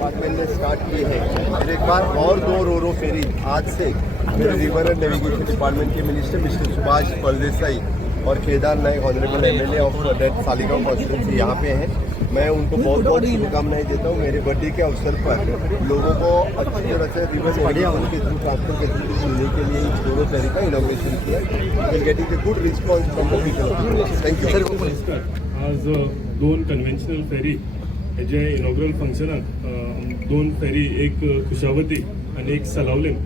Department ने start की है। और एक बार और 2 रो फेरी आज से मेरे रिवर एंड नेविगेशन डिपार्टमेंट के मिनिस्टर मिस्टर सुभाष फलदेसाई और Kedar Naik honourable MLA of that Saligao constituency यहाँ पे हैं। मैं उनको बहुत बहुत शुभकामनाएं देता हूँ। मेरे बर्थडे के अवसर पर लोगों को अच्छी तरह से रिवर नेविगेशन के थ्रू ट्रांसपोर्ट फैसिलिटीज मिलने के लिए इस दोनों फेरी का इनॉग्रेशन किया। Getting a good response from the people. Thank you sir. आज 2 कन्व्हेन्शनल फेरी हेजे इनॉग्रल फंक्शनाक 2 फेरी, एक खुशावती आणि एक सलावलीम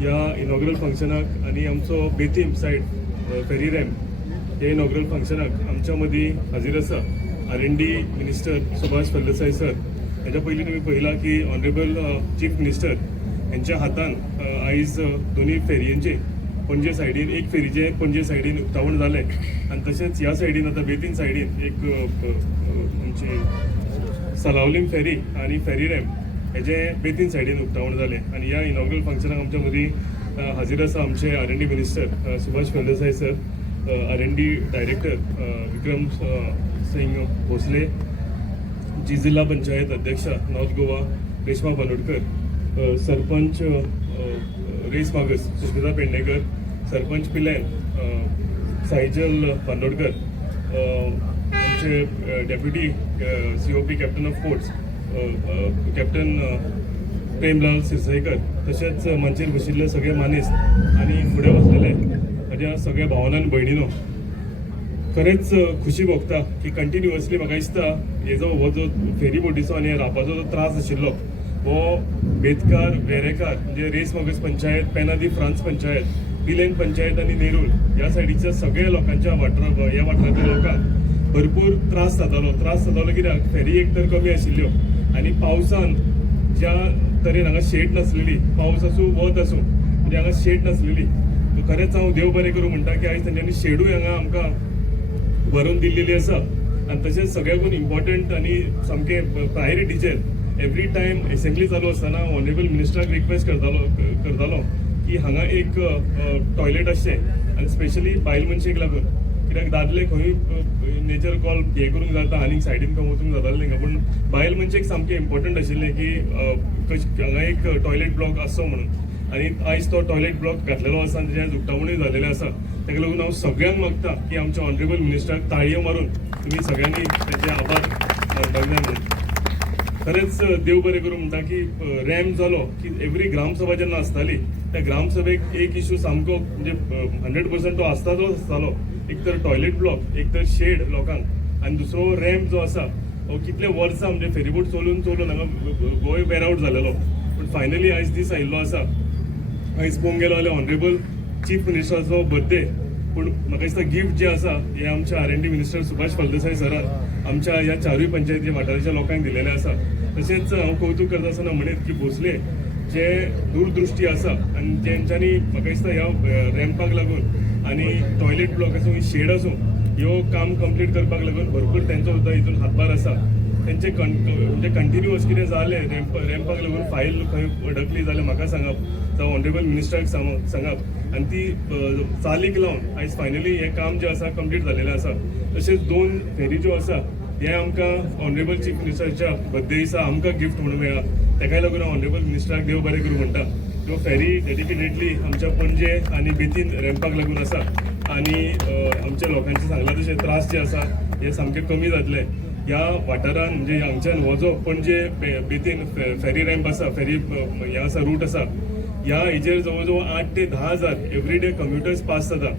ह्या इनॉग्रल फंक्शनाक आनी आमचो बेतीम सायड फेरी रॅम्प हे इनॉग्रल फंक्शनाक आमच्या मदीं हाजीर आसा R&D minister Subhash Phaldesai sir. हेच्या पयलीं तुमी पळयलां की ऑनरेबल चीफ मिनिस्टर यांच्या हातान आयज दोन्ही फेरयेंचे पणजे सायडीन एक फेरीचे पणजे सायडीन उक्तावण जालें आनी तशेंच ह्या सायडीन आतां बेतीन सायडीन एक आमची सलावलीम फेरी आनी फेरी रॅम्प हेजे बेतीन सायडीन उक्तावण जालें। आनी ह्या इनॉग्रल फंक्शनाक आमच्या मदीं हाजीर आसा आमचे R&D minister Subhash Phaldesai sir, R&D director Vikram Singh Bhosale, जी जिल्हा पंचायत अध्यक्षा नॉर्थ गोवा रेश्मा बांदोडकर, सरपंच रेस मागस सुष्मिता पेडणेकर, सरपंच पिलेन सायजल बांदोडकर, आमचे deputy COP captain of ports captain Premlal Sirsaikar, तशेंच मंचेर बशिल्ले सगळे मानेस्त आनी फुडें बसलेले म्हज्या सगळ्या भावनां भयणीनो, खरेंच खुशी भोगता की कंटिन्युअसली म्हाका दिसता हो जो फेरी बोटीचो आनी रावपाचो जो त्रास आशिल्लो हो बेतकार, वेरेकार म्हणजे रेस मागस पंचायत, पेना दी फ्रांस पंचायत, बिलेन पंचायत आनी नेरूल ह्या सायडीच्या सगळ्या लोकांच्या ह्या वाठारांतल्या लोकांक भरपूर त्रास जातालो कित्याक फेरी एक तर कमी आशिल्ल्यो आनी पावसान ज्या तरेन हांगा शेड नासलेली, पावस आसूं वत आसूं म्हणजे हांगा शेड नासलेली, खरेंच हांव देव बरें करूं म्हणटा की आयज तेंच्यांनी शेडूय हांगा आमकां भरून दिल्लेली आसा। आनी तशेंच सगळ्याकून इम्पॉर्टंट आनी सामकें प्रायोरिटीचेर एवरी टायम असेंब्ली चालू आसतना ऑनरेबल मिनिस्टराक रिक्वेस्ट करतालो की हांगा एक टॉयलेट आसचें आनी स्पेशली बायल मनशेक लागून, कित्याक दादले खंय नेचर कॉल हे करूंक जाता आनीक सायडीन खंय वचूंक जातालें तांकां, पूण बायल मनशेक सामकें इम्पॉर्टंट आशिल्लें की हांगा एक टॉयलेट ब्लॉक आसचो म्हणून। आनी आयज तो टॉयलेट ब्लॉक घातलेलो आसा आनी तेजें उक्तावणूय जालेलें आसा। ताका लागून हांव सगळ्यांक मागता की आमच्या ऑनरेबल मिनिस्टराक ताळयो मारून तुमी सगळ्यांनी तेचे आभार मानपाक जाय म्हणून। खरेंच देव बरें करूं म्हणटा की रॅम्प जालो की एवरी ग्रामसभा जेन्ना आसताली त्या ग्रामसभेक एक इश्यू सामको म्हणजे 100% तो आसतालोच आसतालो, एक तर टॉयलेट ब्लॉक, एक तर शेड लोकांक, आनी दुसरो रॅम्प जो आसा हो कितले वर्सां म्हणजे फेरीबोट चलून हांगा गोंय वेर आवट जालेलो, पूण फायनली आयज दीस आयिल्लो आसा। आयज पळोवंक गेलो जाल्यार ऑनरेबल चीफ मिनिस्टराचो बर्थडे, पूण म्हाका दिसता गिफ्ट जे आसा हे आमच्या R&D मिनिस्टर सुभाष फळदेसाई सरान आमच्या ह्या 4 पंचायती वाठाराच्या लोकांक दिलेले आसा। तशेंच हांव कौतुक करता आसतना म्हणत की भोसले जे दूरदृश्टी आसा आनी जेंच्यांनी म्हाका दिसता ह्या रॅम्पाक लागून आनी टॉयलेट ब्लॉक आसूं, शेड आसूं, ह्यो काम कंप्लीट करपाक लागून भरपूर तेंचो सुद्दां हितून हातभार आसा। तेंचे म्हणजे कंटिन्युअस कितें जालें रॅम्पाक लागून फायल खंय अडकली जाल्यार म्हाका सांगप, जावं ऑनरेबल मिनिस्टराक सांगप आनी ती चालीक लावन आयज फायनली हें काम जें आसा कंप्लीट जालेलें आसा। तशेंच 2 फेरी ज्यो आसा हे आमकां ऑनरेबल चीफ मिनिस्टराच्या बर्थडे दिसा आमकां गिफ्ट म्हणून मेळ्ळा। ताकाय लागून हांव ऑनरेबल मिनिस्टराक देव बरें करूं म्हणटा। त्यो फेरी डेडिकेटेडली आमच्या पणजे आनी बेतीन रॅम्पाक लागून आसा आनी आमच्या लोकांचे सांगला तशें त्रास जे आसा हे सामके कमी जातले। ह्या वाठारान म्हणजे हांगच्यान हो जो पणजे बेतीन फेरी रॅम्प आसा, फेरी हे आसा रूट आसा, ह्या हेजेर जवळ जवळ 8 ते 10 हजार एवरीडे कम्युटर्स पास जाता,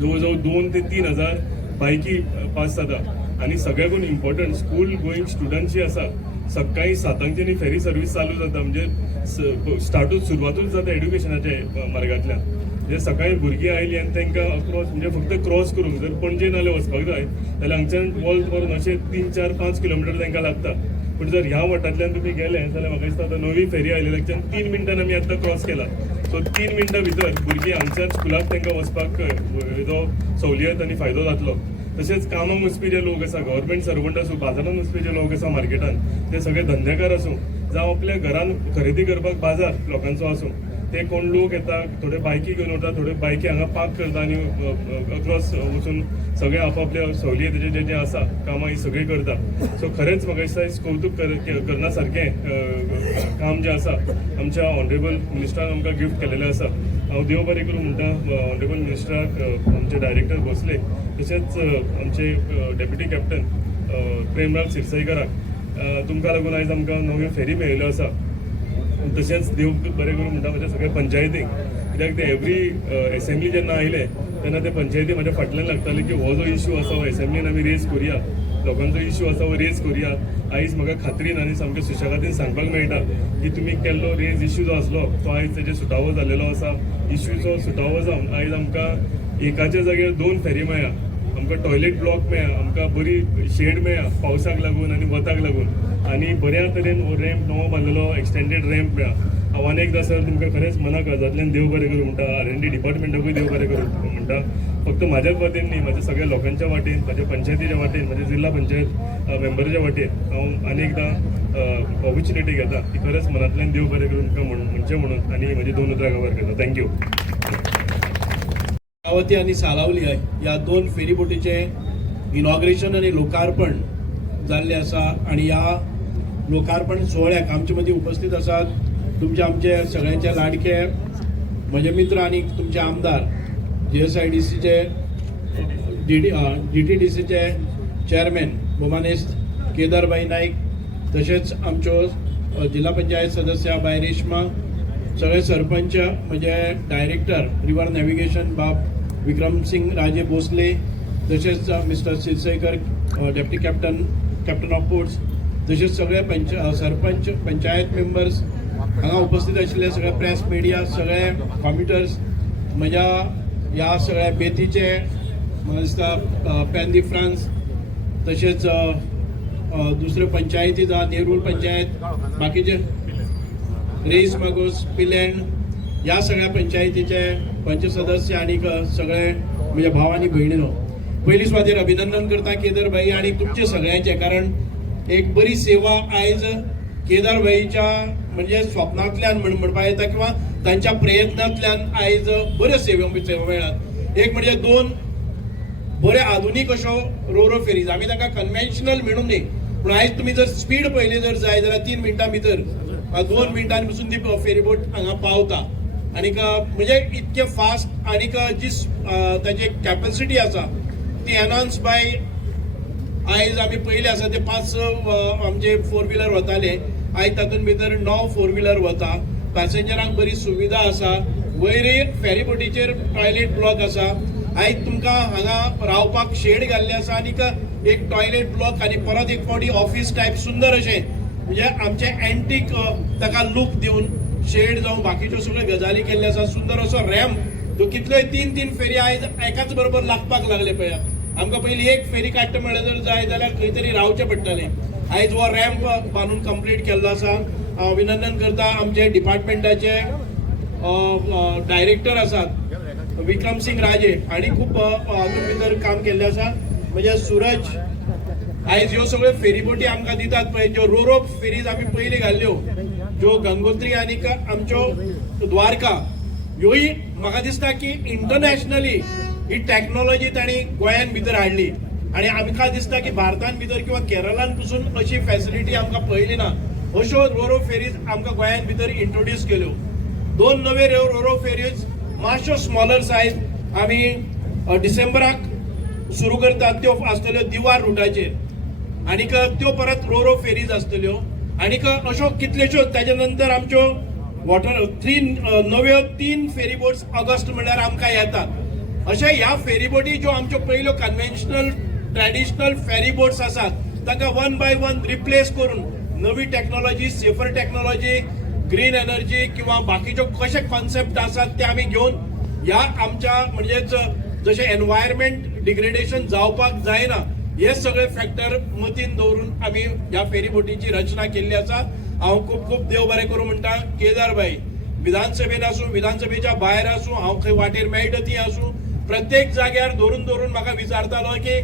जवळ जवळ 2 ते 3 हजार बायकी पास जाता। आनी सगळ्याकून इम्पॉर्टंट स्कूल गोईंग स्टुडंट्स जे आसा सकाळी 7 फेरी सर्वीस चालू जाता, म्हणजे सुरवातूच जाता एड्युकेशनाच्या मार्गांतल्यान। म्हणजे सकाळी भुरगीं आयलीं आनी तांकां क्रॉस म्हणजे फक्त क्रॉस करूंक जर पणजे नाल्यार वचपाक जाय जाल्यार हांगच्यान वॉल्त मारून अशें 3, 4, 5 किलोमिटर तांकां लागता। पूण जर ह्या वाठारांतल्यान तुमी गेले जाल्यार म्हाका दिसता आतां नवी फेरी आयलेल्याच्यान 3 मिनटान आमी आतां क्रॉस केला। सो 3 मिनटां भितर भुरगीं हांगच्यान स्कुलाक तांकां वचपाक हेजो सवलियत आनी फायदो जातलो। तशेंच कामाक वचपी जे लोक आसा, गव्हर्मेंट सर्वंट आसूं, बाजारांत वचपी जे लोक आसा मार्केटान, ते सगळे धंदेकार आसूं, जावं आपल्या घरान खरेदी करपाक बाजार लोकांचो आसूं, ते कोण लोक येता थोडे बायकी घेवन वता थोडे बायकी हांगा पार्क करता आनी अक्रॉस वचून सगळे आपापल्या सहलियेचे जे जे आसा कामां ही सगळी करता सो खरेंच म्हाका दिसता कौतुक करना सारकें काम जें आसा आमच्या ऑनरेबल मिनिस्टरान आमकां गिफ्ट केलेलें आसा हांव देव बरें करूं म्हणटा ऑनरेबल मिनिस्टराक आमचे डायरेक्टर भोसले तशेंच आमचे डेप्युटी कॅप्टन प्रेमराज सिरसईकराक तुमकां लागून आयज आमकां नव्यो फेरी मेळिल्ल्यो आसा तशेंच देव बरें करूं म्हणटा म्हज्या सगळ्या पंचायतीक कित्याक ते एवरी एसेंब्ली जेन्ना आयले तेन्ना ते पंचायती म्हाज्या फाटल्यान लागताले की हो जो इश्यू आसा हो एसेंब्लीन आमी रेज करुया लोकांचो इश्यू आसा हो रेज करुया आयज म्हाका खात्रीन आनी सामकें सुशेगादीन सांगपाक मेळटा की तुमी केल्लो रेज इश्यू जो आसलो तो आयज तेजे सुटावो जाल्लेलो आसा इश्यूचो सुटावो जावन आयज आमकां एकाच्या जाग्यार 2 फेरी मेळ्ळा आमकां टॉयलेट ब्लॉक मेळ्ळा आमकां बरी शेड मेळ्ळा पावसाक लागून आनी वताक लागून आनी बऱ्या तरेन हो रॅम्प नवो बांदलेलो एक्सटेंडेड रॅम्प मेळ्ळा हांव आनी एकदां सर तुमकां खरेंच मना काळजांतल्यान देव बरें करूं म्हणटा R&D डिपार्टमेंटाकूय देव बरें करूं म्हणटा फक्त म्हाज्याच वाटेन न्ही म्हाज्या सगळ्या लोकांच्या वाटेन म्हाज्या पंचायतीच्या वाटेन म्हाज्या जिल्हा पंचायत मेंबराच्या वाटेन हांव आनी एकदां ऑपॉर्च्युनिटी घेता की खरेंच मनांतल्यान देव बरें करूं तुमकां म्हणचें म्हणून आनी म्हजी 2 उतरां कवर करता थँक्यू. अमरावती आणि सालावली या 2 फेरीबोटीचे इनॉग्रेशन आणि लोकार्पण जाल्ले आसा आणि या लोकार्पण सोहळ्याक आमचे मदीं उपस्थित आसात तुमचे आमचे सगळ्यांचे लाडके म्हजे मित्र आणि तुमचे आमदार JSIDCचे DTDCचे चेअरमॅन भोमानेस्त केदारभाई नाईक तसेच आमच्यो जिल्हा पंचायत सदस्य बाय रेश्मा सगळे सरपंच म्हणजे डायरेक्टर रिव्हर नॅव्हिगेशन बाब विक्रमसिंग राजे भोसले तसेच mister Sirsaikar deputy captain of ports तसेच सगळे सरपंच पंचायत मेंबर्स हांगा उपस्थित आशिल्ले सगळे प्रेस मिडिया सगळे कॉम्प्युटर्स म्हज्या ह्या सगळ्या बेतीचे म्हाका दिसता पॅन दी फ्रांस तसेच दुसऱ्यो पंचायती जावं नेरूल पंचायत बाकीचे रेईस मागोस पिलँड ह्या सगळ्या पंचायतीचे पंच सदस्य आणि सगळे म्हज्या भाव आनी भयणीनो पयली सुवातेर अभिनंदन करता केदारभाई आणि तुमचे सगळ्यांचे कारण एक बरी सेवा आयज केदारभाईच्या म्हणजे स्वप्नांतल्यान म्हणपाक येता किंवा तांच्या प्रयत्नांतल्यान आयज बऱ्यो सेवा मेळ्ळ्यात एक म्हणजे 2 बरे आधुनीक अश्यो रोरो फेरीज आमी ताका कन्व्हेन्शनल म्हणून न्ही पूण आयज तुमी जर स्पीड पयली जर जाय जाल्यार 3 मिनटां भितर 2 मिनटांनी पसून ती फेरीबोट हांगा पावता आनीक म्हणजे इतके फास्ट आनीक जी ताची कॅपॅसिटी आसा ती एनहान्स बाय आयज आमी पयले आसा ते 5 आमचे 4 व्हिलर वताले आयज तातूंत भितर 9 4 व्हिलर वता पॅसेंजरांक बरी सुविधा आसा वयर फेरीबोटीचेर टॉयलेट ब्लॉक आसा आयज तुमकां हांगा रावपाक शेड घाल्ले आसा आनीक एक टॉयलेट ब्लॉक आनी परत एक फावटी ऑफिस टायप सुंदर अशें म्हणजे आमचे एंटीक ताका लूक दिवन शेड जावं बाकीच्यो सगळ्यो गजाली केल्ले आसा सुंदर असो रॅम्प तो कितल्योय 3 फेरी आयज एकाच बरोबर लागपाक लागले पळय आमकां पयलीं एक फेरी काडटा म्हळ्यार जर जाय जाल्यार खंय तरी रावचें पडटलें आयज हो रॅम्प बांदून कंप्लीट केल्लो आसा हांव अभिनंदन करता आमचे डिपार्टमेंटाचे डायरेक्टर आसात विक्रमसिंग राजे आणि खूप हातूंत भितर काम केल्लें आसा म्हणजे सूरज आयज ह्यो सगळ्यो फेरीबोटी आमकां दितात पळय ज्यो रोरो फेरीज आमी पयली घाल्ल्यो ज्यो गंगोत्री आनीक आमच्यो द्वारका ह्योय म्हाका दिसता की इंटरनॅशनली ही टॅक्नॉलॉजी तांणी गोंयान भितर हाडली आणि आमकां दिसता की भारतान भितर किंवा केरळान पसून अशी फॅसिलिटी आमकां पळयली ना अश्यो रोरो फेरीज आमकां गोंयान भितर इंट्रोड्यूस केल्यो 2 नवे रोरो फेरीज मातश्यो स्मॉलर सायज आमी डिसेंबराक सुरू करतात त्यो आसतल्यो दिवार रुटाचेर आनीक त्यो परत रोरो फेरीज आसतल्यो आनीक अश्यो कितल्योश्योच ताच्या नंतर आमच्यो वॉटर 3 फेरीबोट्स ऑगस्ट म्हणल्यार आमकां येतात अशे ह्या फेरीबोटी ज्यो आमच्यो पयल्यो कन्व्हेन्शनल ट्रॅडिशनल फेरीबोट्स आसात ताका 1 बाय 1 रिप्लेस करून नवी technology safer technology green energy किंवा बाकीच्यो कशे कॉन्सेप्ट आसात ते आमी घेवन ह्या आमच्या म्हणजेच जशें एनवायरमेंट डिग्रेडेशन जावपाक जायना हे सगळे फॅक्टर मतीन दवरून आमी ह्या फेरीबोटीची रचना केल्ली आसा हांव खूब खूब देव बरें करूं म्हणटा केदारभाई विधानसभेन आसूं विधानसभेच्या भायर आसूं हांव खंय वाटेर मेळटा ती आसूं प्रत्येक जाग्यार दवरून म्हाका विचारतालो की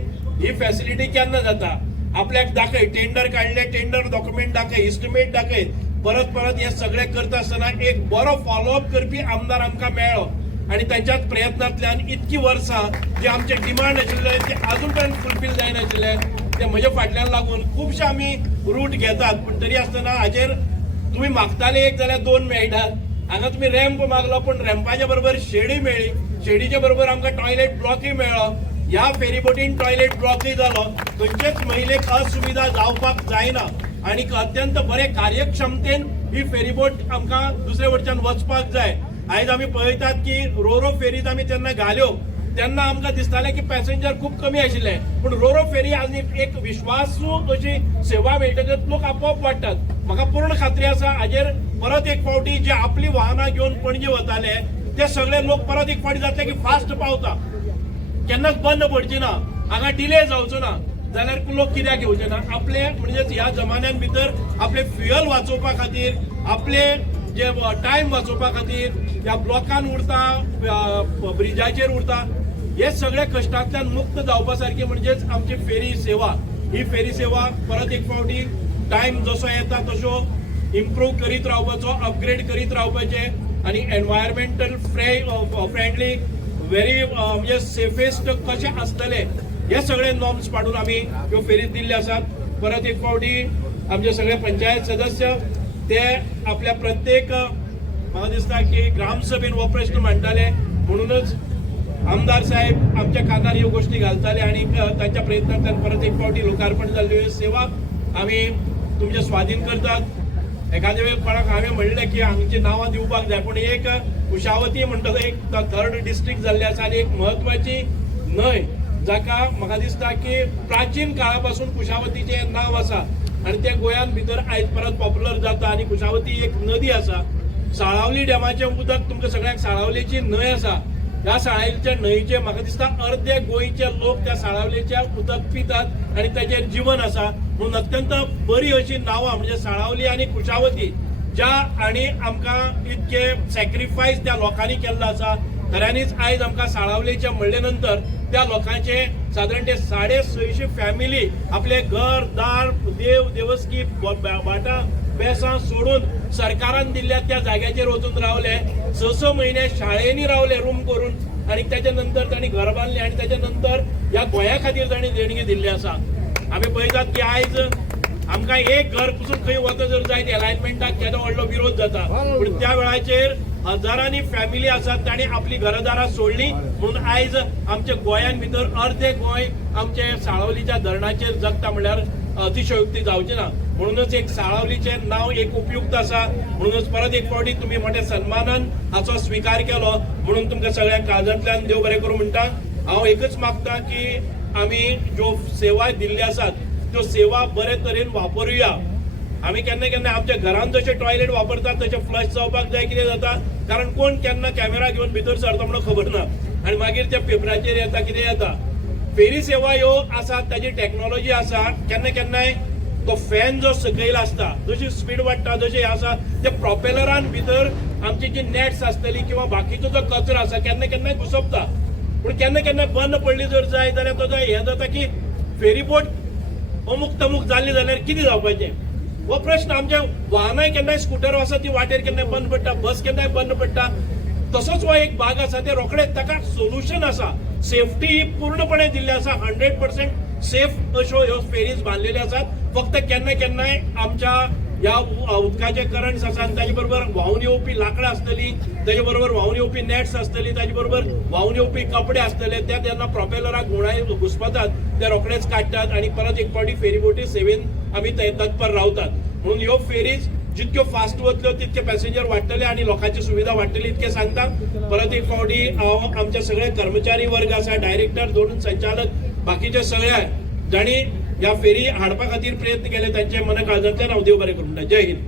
ही फॅसिलिटी केन्ना जाता आपल्याक दाखय टेंडर काडले टेंडर डॉक्युमेंट दाखय इस्टिमेट दाखय परत परत हे सगळे करता आसतना एक बरो फॉलोअप करपी आमदार आमकां मेळ्ळो आणि त्यांच्याच प्रयत्नांतल्यान इतकी वर्सां जे आमचे डिमांड आशिल्ले ते अजून पर्यंत फुलफील जायनाशिल्ले ते म्हज्या फाटल्यान लागून खुबशे आमी रूट घेतात पण तरी आसतना हाजेर तुम्ही मागताले एक जाल्यार दोन मेळटात हांगा तुम्ही रॅम्प मागलो पण रॅम्पाच्या बरोबर शेडी मेळ्ळी शेडीच्या बरोबर आमकां टॉयलेट ब्लॉकूय मेळ्ळो ह्या फेरीबोटीन टॉयलेट ब्लॉकूय जालो खंयचेच महिलेक असुविधा जावपाक जायना आणि अत्यंत बरे कार्यक्षमतेन ही फेरीबोट आमकां दुसरे वटच्यान वचपाक जाय आयज आमी पळयतात की रोरो फेरीत आमी तेन्ना घाल्यो तेन्ना आमकां दिसतालें की पॅसेंजर खूब कमी आशिल्ले पण रोरो फेरी आज एक विश्वासू अशी सेवा मेळटकच लोक आपोआप वाडटात म्हाका पूर्ण खात्री आसा हाजेर परत एक फावटी जे आपली वाहनां घेवन पणजे वताले ते सगळे लोक परत एक फावटी जातले की फास्ट पावता केन्नाच बंद पडची ना हांगा डिले जावचो ना जाल्यार लोक कित्याक येवचे ना आपले म्हणजे ह्या जमान्यान भितर आपले फ्युअल वाचोवपा खातीर आपले जे टायम वाचोवपा खातीर ह्या ब्लॉकान उरता ब्रिजाचेर उरता हे सगळे कश्टांतल्यान मुक्त जावपा सारखे म्हणजेच आमची फेरी सेवा ही फेरी सेवा परत एक फावटी टायम जसो येता तसो इम्प्रूव्ह करीत रावपाचो अपग्रेड करीत रावपाचे आणि एनवायरमेंटल फ्रेंडली व्हेरी म्हणजे सेफेस्ट कशे आसतले हे सगळे नॉर्म्स पाडून आमी ह्यो फेरीत दिल्ले आसात परत एक फावटी आमचे सगळे पंचायत सदस्य ते आपल्या प्रत्येक म्हाका दिसता की ग्रामसभेन हो प्रश्न मांडटाले म्हणूनच आमदार साहेब आमच्या कानार ह्यो गोष्टी घालताले आणि तांच्या प्रयत्नांतल्यान परत एक फावटी लोकार्पण जाल्ल्यो ह्यो सेवा आमी तुमचे स्वाधीन करतात एखाद्या वेळी कोणाक हांवें म्हणलें की हांगची नांवां दिवपाक जाय पूण एक कुशावती म्हणटा एक थर्ड डिस्ट्रिक्ट जाल्ली आसा आनी एक म्हत्वाची न्हंय जाका म्हाका दिसता की प्राचीन काळा पासून कुशावतीचें नांव आसा आणि त्या गोंयान भितर आयज परत पॉप्युलर जाता आणि कुशावती एक नदी आसा साळावली डॅमाचें उदक तुमकां सगळ्यांक साळावलीची न्हंय आसा ह्या साळावलीच्या न्हंयचे म्हाका दिसता अर्धे गोंयचे लोक त्या साळावलीच्या उदक पितात आणि ताचेर जीवन आसा म्हणून अत्यंत बरी अशी नांवां म्हणजे साळावली आणि कुशावती ज्या आणि आमकां इतके सॅक्रिफायस त्या लोकांनी केल्लो आसा खऱ्यांनीच आयज आमकां साळावलीच्या म्हणले नंतर त्या लोकांचे साधारण ते 650 फॅमिली आपले घर दार देव देवस्की बाटा बेसां सोडून सरकारान दिल्ल्या त्या जाग्याचेर वचून रावले 6 महिने शाळेंनी रावले रूम करून आणि त्याच्या नंतर तांणी घर बांदले आणि त्याच्या नंतर ह्या गोंया खातीर तांणी देणगी दिल्ली आसा आमी पळयतात की आयज आमकां एक घर पसून खंय वता जर जायत अलायनमेंटाक केदो व्हडलो विरोध जाता पूण त्या वेळाचेर हजारांनी फॅमिली आसात तांणी आपली घरदारां सोडली म्हणून आयज आमच्या गोंयान भितर अर्धे गोंय आमचे साळावलीच्या धरणाचेर जगता म्हणल्यार अतिशयोक्ती जावची ना म्हणूनच एक साळावलीचें नांव एक उपयुक्त आसा म्हणूनच परत एक फावटी तुम्ही मोठ्या सन्मानान हाचो स्वीकार केलो म्हणून तुमकां सगळ्यांक काळजांतल्यान देव बरें करूं म्हणटा हांव एकच मागता की आमी ज्यो सेवा दिल्ल्यो आसात त्यो सेवा बरे तरेन वापरुया आमी केन्ना केन्ना आमच्या घरांत जशे टॉयलेट वापरतात तशे फ्लश जावपाक जाय कितें जाता कारण कोण केन्ना कॅमेरा घेवन भितर सरता म्हणून खबर ना आनी मागीर त्या पेपराचेर येता कितें येता फेरी सेवा ह्यो आसा ताजी टॅक्नॉलॉजी आसा केन्ना केन्नाय तो फॅन जो सकयल आसता जशी स्पीड वाडटा जशें आसा ते प्रोपेलरान भितर आमची जी नॅट्स आसतली किंवा बाकीचो जो कचरो आसा केन्ना केन्नाय घुसपता पूण केन्ना केन्नाय बंद पडली जर जाय जाल्यार तो हें जाता की फेरीबोट अमूक तमूक जाल्ली जाल्यार कितें जावपाचें हो प्रश्न आमच्या वाहनाय केन्नाय स्कूटर आसा ती वाटेर केन्नाय बंद पडटा बस केन्नाय बंद पडटा तसोच हो एक भाग आसा ते रोखडेच ताका सोल्युशन आसा सेफ्टी ही पूर्णपणे दिल्ली आसा 100% सेफ अश्यो ह्यो फेरीज बांदलेल्यो आसात फक्त केन्ना केन्नाय आमच्या ह्या उदकाचे करंट्स आसा आनी ताजे बरोबर व्हांवून येवपी लांकडां आसतली ताजे बरोबर व्हांवून येवपी नॅट्स आसतली ताजे बरोबर व्हांवून येवपी कपडे आसतले ते जेन्ना प्रोपेलराक गुणाय घुसपतात ते रोखडेच काडटात आणि परत एक फावटी फेरीबोटी सेवेन आमी तत्पर रावतात म्हणून ह्यो फेरीज जितक्यो फास्ट वतल्यो तितके पॅसेंजर वाडटले आणि लोकांची सुविधा वाडटली इतके सांगता परत एक फावटी हांव आमचे सगळे कर्मचारी वर्ग आसा डायरेक्टर धरून संचालक बाकीचे सगळ्या जाणी ह्या फेरी हाडपा खातीर प्रयत्न केले तांचे मन काळजांतल्यान हांव देव बरें करूं म्हणटा जय हिंद.